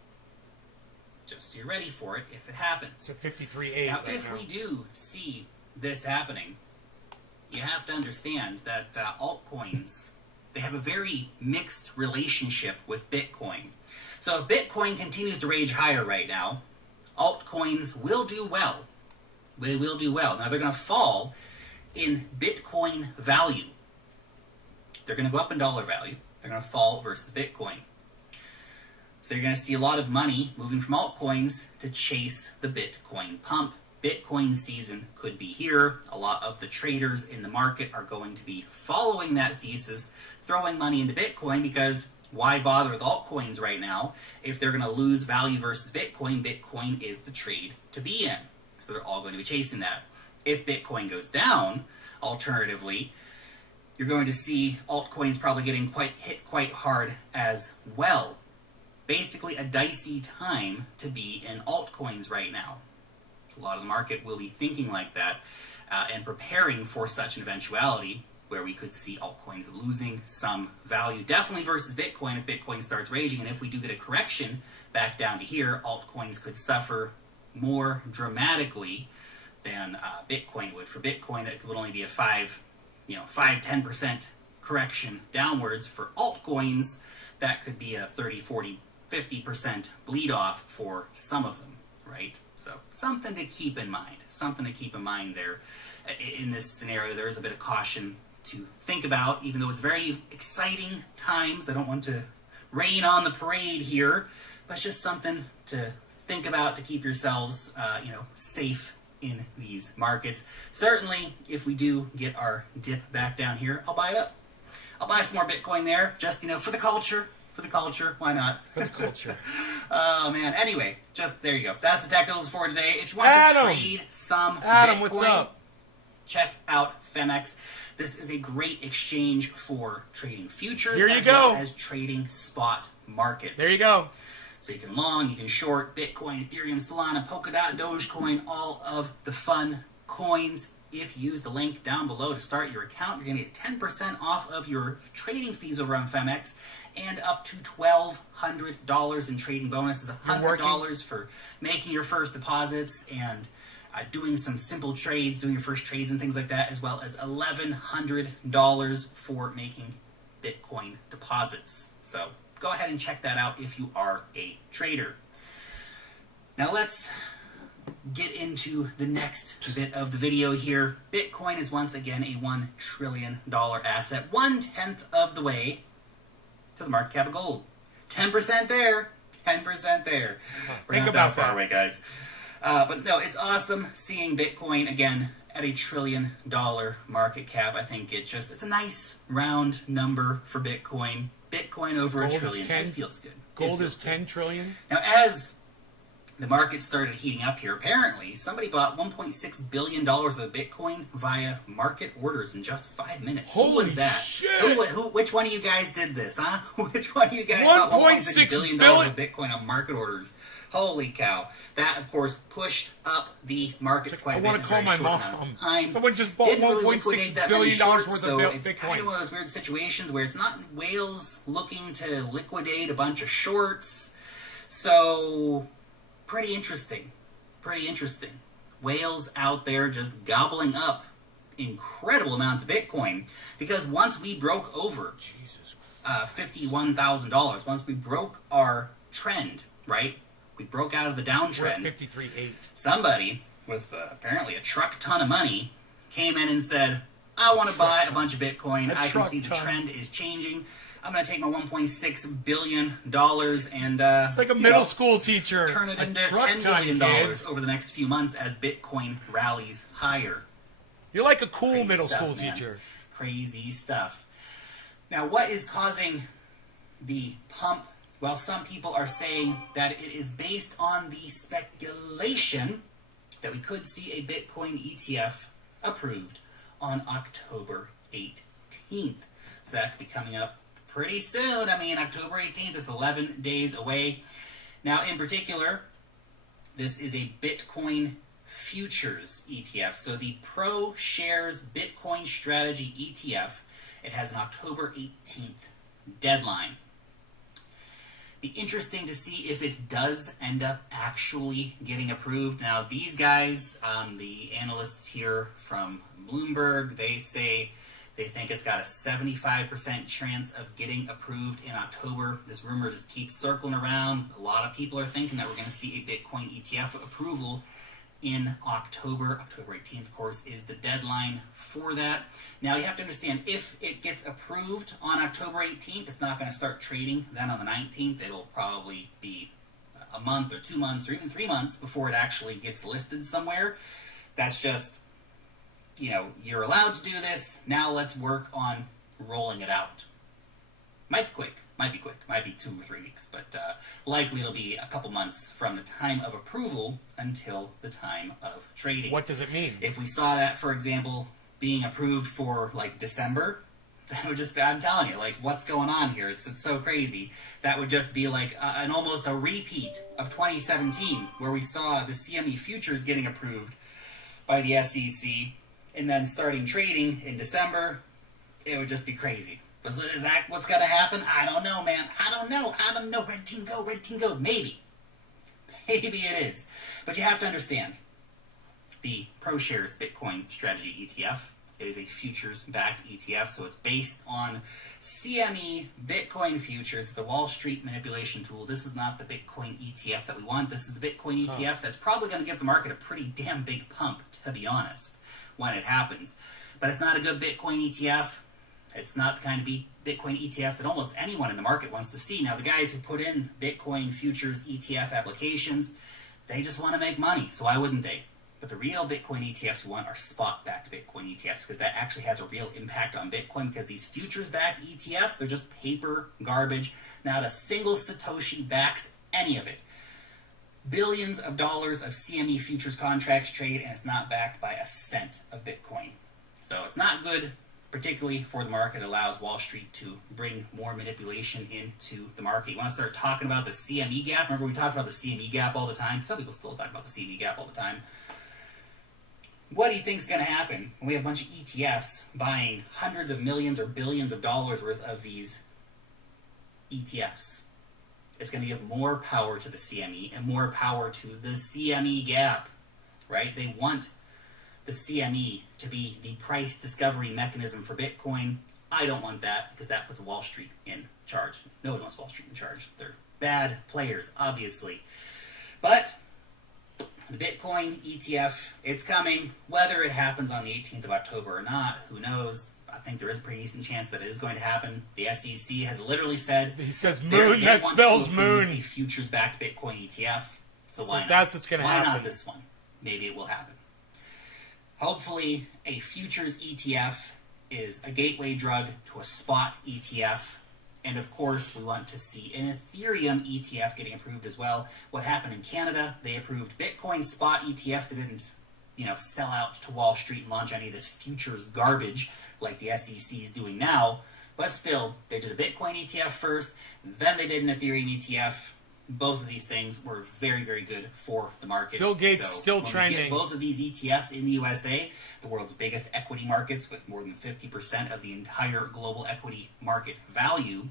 Just so you're ready for it if it happens. So 53.8 Now, right if now. we do see this happening, you have to understand that altcoins, they have a very mixed relationship with Bitcoin. So if Bitcoin continues to rage higher right now, altcoins will do well. They will do well. Now, they're going to fall in Bitcoin value. They're going to go up in dollar value. They're going to fall versus Bitcoin. So you're going to see a lot of money moving from altcoins to chase the Bitcoin pump. Bitcoin season could be here. A lot of the traders in the market are going to be following that thesis, throwing money into Bitcoin, because why bother with altcoins right now if they're going to lose value versus Bitcoin? Bitcoin is the trade to be in. So they're all going to be chasing that. If Bitcoin goes down, alternatively, you're going to see altcoins probably getting hit quite hard as well. Basically a dicey time to be in altcoins right now. A lot of the market will be thinking like that and preparing for such an eventuality where we could see altcoins losing some value. Definitely versus Bitcoin if Bitcoin starts raging, and if we do get a correction back down to here, altcoins could suffer more dramatically than Bitcoin would. For Bitcoin, that would only be a 5-10% correction downwards. For altcoins, that could be a 30, 40, 50% bleed off for some of them, right? So something to keep in mind. Something to keep in mind there. In this scenario, there is a bit of caution to think about, even though it's very exciting times. I don't want to rain on the parade here, but it's just something to think about to keep yourselves, safe in these markets. Certainly, if we do get our dip back down here, I'll buy it up. I'll buy some more Bitcoin there, just, for the culture. For the culture, why not? For the culture. Oh, man. Anyway, just there you go. That's the technicals for today. If you want Adam! to trade some Adam, Bitcoin, what's up? check out Femex. This is a great exchange for trading futures Here you as well go. as trading spot markets. There you go. So you can long, you can short Bitcoin, Ethereum, Solana, Polkadot, Dogecoin, all of the fun coins. If you use the link down below to start your account, you're going to get 10% off of your trading fees over on FEMX and up to $1,200 in trading bonuses, $100 for making your first deposits and doing some simple trades, doing your first trades and things like that, as well as $1,100 for making Bitcoin deposits. So go ahead and check that out if you are a trader. Now let's get into the next bit of the video here. Bitcoin is once again a $1 trillion asset, 1/10 of the way to the market cap of gold. 10% there, 10% there. We're Think not about that far that. away, guys. But no, it's awesome seeing Bitcoin again at a $1 trillion market cap. I think it's a nice round number for Bitcoin. Bitcoin over Gold $1 is trillion. 10. It feels good. Gold It is feels good. 10 trillion. Now, as the market started heating up here, apparently somebody bought $1.6 billion of Bitcoin via market orders in just 5 minutes. Who Holy was that? shit! Which one of you guys did this, huh? Which one of you guys bought $1.6 billion of Bitcoin on market orders? Holy cow. That, of course, pushed up the markets quite a bit. I want to call my mom. Someone just bought $1.6 billion worth of so Bitcoin. It's kind of one of those weird situations where it's not whales looking to liquidate a bunch of shorts. So, pretty interesting. Pretty interesting. Whales out there just gobbling up incredible amounts of Bitcoin. Because once we broke over Jesus $51,000, once we broke our trend, right? We broke out of the We're at downtrend. 53.8. Somebody with apparently a truck ton of money came in and said, I want to buy a bunch of Bitcoin. A I can truck see the ton. trend is changing. I'm going to take my $1.6 billion and It's like a middle school teacher. turn it A into truck $10 ton, billion kids. over the next few months as Bitcoin rallies higher. You're like a cool Crazy middle stuff, school man. teacher. Crazy stuff. Now, what is causing the pump? Well, some people are saying that it is based on the speculation that we could see a Bitcoin ETF approved on October 18th. So that could be coming up pretty soon. I mean, October 18th is 11 days away. Now, in particular, this is a Bitcoin futures ETF. So the Pro Shares Bitcoin Strategy ETF, it has an October 18th deadline. Be interesting to see if it does end up actually getting approved. Now, these guys, the analysts here from Bloomberg, they say they think it's got a 75% chance of getting approved in October. This rumor just keeps circling around. A lot of people are thinking that we're going to see a Bitcoin ETF approval in October. October 18th, of course, is the deadline for that. Now, you have to understand, if it gets approved on October 18th, it's not going to start trading then on the 19th. It'll probably be a month or 2 months or even 3 months before it actually gets listed somewhere. That's just, you're allowed to do this. Now let's work on rolling it out. Might be quick. Might be 2 or 3 weeks, but likely it'll be a couple months from the time of approval until the time of trading. What does it mean? If we saw that, for example, being approved for December, that would just be, I'm telling you, what's going on here? It's so crazy. That would just be an almost a repeat of 2017, where we saw the CME futures getting approved by the SEC, and then starting trading in December. It would just be crazy. Is that what's going to happen? I don't know, man. I don't know. Red team go. Maybe it is. But you have to understand, the ProShares Bitcoin Strategy ETF, it is a futures-backed ETF, so it's based on CME Bitcoin futures. It's a Wall Street manipulation tool. This is not the Bitcoin ETF that we want. This is the Bitcoin ETF that's probably going to give the market a pretty damn big pump, to be honest, when it happens. But it's not a good Bitcoin ETF. It's not the kind of Bitcoin ETF that almost anyone in the market wants to see. Now, the guys who put in Bitcoin futures ETF applications, they just want to make money, so why wouldn't they? But the real Bitcoin ETFs we want are spot-backed Bitcoin ETFs, because that actually has a real impact on Bitcoin, because these futures-backed ETFs, they're just paper garbage. Not a single Satoshi backs any of it. Billions of dollars of CME futures contracts trade, and it's not backed by a cent of Bitcoin. So it's not good particularly for the market. It allows Wall Street to bring more manipulation into the market. You want to start talking about the CME gap? Remember we talked about the CME gap all the time? Some people still talk about the CME gap all the time. What do you think is going to happen when we have a bunch of ETFs buying hundreds of millions or billions of dollars worth of these ETFs? It's going to give more power to the CME and more power to the CME gap, right? They want the CME to be the price discovery mechanism for Bitcoin. I don't want that because that puts Wall Street in charge. Nobody wants Wall Street in charge. They're bad players, obviously. But the Bitcoin ETF, it's coming. Whether it happens on the 18th of October or not, who knows? I think there is a pretty decent chance that it is going to happen. The SEC has literally said... He says moon, that spells moon. A futures-backed Bitcoin ETF. So why not? That's what's going to happen. Why not this one? Maybe it will happen. Hopefully, a futures ETF is a gateway drug to a spot ETF. And of course, we want to see an Ethereum ETF getting approved as well. What happened in Canada, they approved Bitcoin spot ETFs. They didn't, sell out to Wall Street and launch any of this futures garbage like the SEC is doing now. But still, they did a Bitcoin ETF first, then they did an Ethereum ETF. Both of these things were very, very good for the market. Bill Gates still when trending. We get both of these ETFs in the USA, the world's biggest equity markets with more than 50% of the entire global equity market value,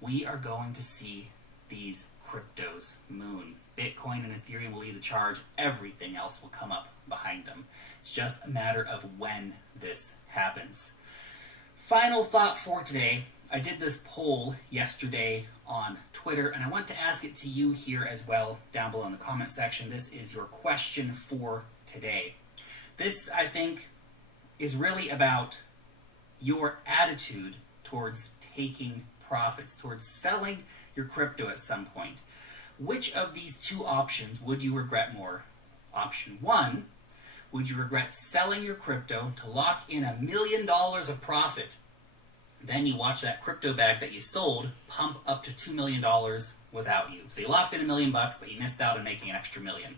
we are going to see these cryptos moon. Bitcoin and Ethereum will lead the charge. Everything else will come up behind them. It's just a matter of when this happens. Final thought for today. I did this poll yesterday on Twitter, and I want to ask it to you here as well down below in the comment section. This is your question for today. This, I think, is really about your attitude towards taking profits, towards selling your crypto at some point. Which of these two options would you regret more? Option 1, would you regret selling your crypto to lock in $1 million of profit? Then you watch that crypto bag that you sold pump up to $2 million without you. So you locked in $1 million, but you missed out on making an extra $1 million.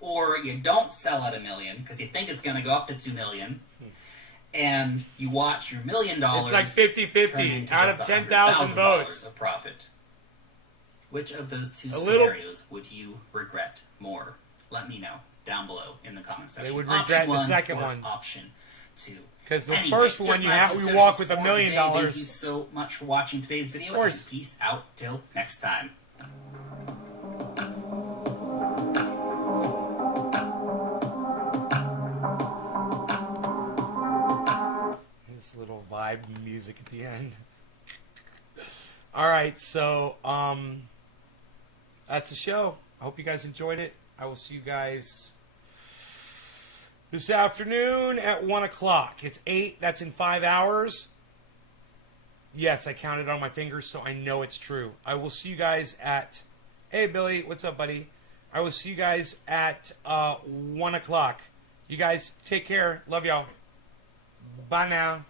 Or you don't sell at $1 million because you think it's going to go up to $2 million, and you watch your $1 million. It's like 50-50 out of 10,000 votes of profit. Which of those two scenarios would you regret more? Let me know down below in the comment section. They would regret the second one. Option 2. Because the first one, we walk with $1 million. Thank you so much for watching today's video. Of course. And peace out till next time. This little vibe music at the end. All right, so that's the show. I hope you guys enjoyed it. I will see you guys this afternoon at 1 o'clock. It's 8. That's in 5 hours. Yes, I counted on my fingers, so I know it's true. I will see you guys at... Hey, Billy. What's up, buddy? I will see you guys at 1 o'clock. You guys take care. Love y'all. Bye now.